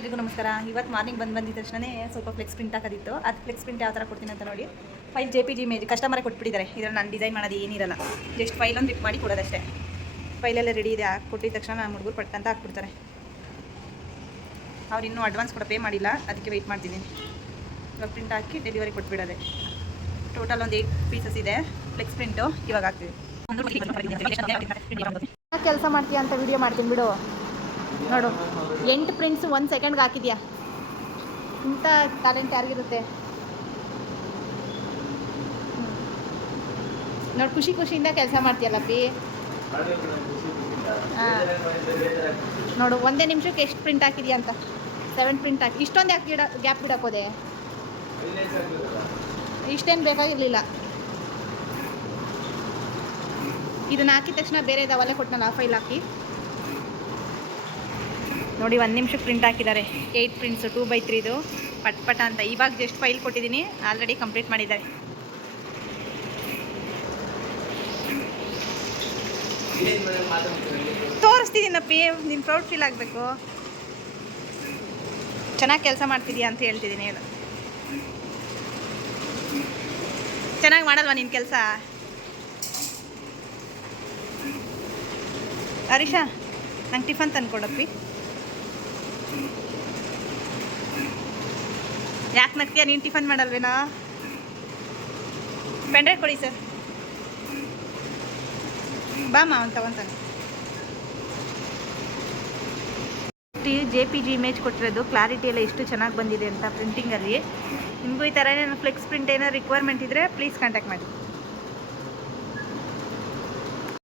ಎಲ್ರಿಗೂ ನಮಸ್ಕಾರ. ಇವತ್ತು ಮಾರ್ನಿಂಗ್ ಬಂದಿದ್ದ ತಕ್ಷಣ ಸ್ವಲ್ಪ ಫ್ಲೆಕ್ಸ್ ಪ್ರಿಂಟ್ ಹಾಕೋದಿತ್ತು. ಅದು ಫ್ಲೆಕ್ಸ್ ಪ್ರಿಂಟ್ ಯಾವ ಥರ ಕೊಡ್ತೀನಿ ಅಂತ ನೋಡಿ. ಫೈಲ್ JPG ಇಮೇಜ್ ಕಸ್ಟಮರೇ ಕೊಟ್ಬಿಟ್ಟಿದ್ದಾರೆ. ಇದರಲ್ಲಿ ನಾನು ಡಿಸೈನ್ ಮಾಡೋದು ಏನಿರಲ್ಲ, ಜಸ್ಟ್ ಫೈಲ್ ಒಂದು ರಿಪ್ ಮಾಡಿ ಕೊಡೋದಷ್ಟೇ. ಫೈಲೆಲ್ಲ ರೆಡಿ ಇದೆ, ಕೊಟ್ಟಿದ ತಕ್ಷಣ ನಾನು ಹುಡುಗರು ಪಟ್ಟಂತ ಹಾಕ್ಬಿಡ್ತಾರೆ. ಅವ್ರು ಇನ್ನೂ ಅಡ್ವಾನ್ಸ್ ಕೂಡ ಪೇ ಮಾಡಿಲ್ಲ, ಅದಕ್ಕೆ ವೆಯ್ಟ್ ಮಾಡ್ತಿದ್ದೀನಿ. ಇವಾಗ ಪ್ರಿಂಟ್ ಹಾಕಿ ಡೆಲಿವರಿ ಕೊಟ್ಬಿಡೋದೆ. ಟೋಟಲ್ ಒಂದು 8 ಪೀಸಸ್ ಇದೆ ಫ್ಲೆಕ್ಸ್ ಪ್ರಿಂಟು. ಇವಾಗ ಹಾಕ್ತೀವಿ. ಕೆಲಸ ಮಾಡ್ತೀಯ ಅಂತ ವಿಡಿಯೋ ಮಾಡ್ತೀನಿ ಬಿಡು. ನೋಡು, 8 ಪ್ರಿಂಟ್ಸ್ 1 ಸೆಕೆಂಡ್ಗೆ ಹಾಕಿದ್ಯಾ. ಇಂಥ ಟ್ಯಾಲೆಂಟ್ ಯಾರಿಗಿರುತ್ತೆ ನೋಡಿ. ಖುಷಿಯಿಂದ ಕೆಲಸ ಮಾಡ್ತೀಯಲ್ಲ ಪಿ. ಹಾಂ ನೋಡು, ಒಂದೇ ನಿಮಿಷಕ್ಕೆ ಎಷ್ಟು ಪ್ರಿಂಟ್ ಹಾಕಿದ್ಯಾ ಅಂತ. 7 ಪ್ರಿಂಟ್ ಹಾಕಿ. ಇಷ್ಟೊಂದು ಯಾಕೆ ಗ್ಯಾಪ್ ಬಿಡೋಕೋದೆ? ಇಷ್ಟೇನು ಬೇಕಾಗಿರಲಿಲ್ಲ. ಇದನ್ನ ಹಾಕಿದ ತಕ್ಷಣ ಬೇರೆ ಇದಾವಲ್ಲೇ ಕೊಟ್ಟನಲ್ಲ, ಆ ಫೈಲ್ ಹಾಕಿ ನೋಡಿ. 1 ನಿಮಿಷಕ್ಕೆ ಪ್ರಿಂಟ್ ಹಾಕಿದ್ದಾರೆ. 8 ಪ್ರಿಂಟ್ಸು 2x3 ಪಟ್ ಅಂತ. ಇವಾಗ ಜಸ್ಟ್ ಫೈಲ್ ಕೊಟ್ಟಿದ್ದೀನಿ, ಆಲ್ರೆಡಿ ಕಂಪ್ಲೀಟ್ ಮಾಡಿದ್ದಾರೆ. ತೋರಿಸ್ತಿದ್ದೀನಪ್ಪಿ, ನೀನು ಪ್ರೌಡ್ ಫೀಲ್ ಆಗಬೇಕು. ಚೆನ್ನಾಗಿ ಕೆಲಸ ಮಾಡ್ತಿದ್ದೀಯಾ ಅಂತ ಹೇಳ್ತಿದ್ದೀನಿ. ಹೇಳು, ಚೆನ್ನಾಗಿ ಮಾಡಲ್ವಾ ನಿನ್ನ ಕೆಲಸ? ಹರೀಶಾ, ನಂಗೆ ಟಿಫನ್ ತಂದ್ಕೊಡಪ್ಪಿ. ಯಾಕೆ ನಗ್ತೀಯ? ನೀನು ಟಿಫನ್ ಮಾಡಲ್ವೇನಾ? ಪೆಂಡ್ರೆ ಕೊಡಿ ಸರ್. ಬಾಮ ಅಂತ ತಗೊಂತಾನೆ. JPG ಇಮೇಜ್ ಕೊಟ್ಟಿರೋದು ಕ್ಲಾರಿಟಿ ಎಲ್ಲ ಎಷ್ಟು ಚೆನ್ನಾಗಿ ಬಂದಿದೆ ಅಂತ ಪ್ರಿಂಟಿಂಗಲ್ಲಿ. ನಿಮಗೂ ಈ ಥರ ಏನಾದ್ರು ಫ್ಲೆಕ್ಸ್ ಪ್ರಿಂಟ್ ಏನಾದ್ರು ರಿಕ್ವೈರ್ಮೆಂಟ್ ಇದ್ದರೆ ಪ್ಲೀಸ್ ಕಾಂಟ್ಯಾಕ್ಟ್ ಮಾಡಿ.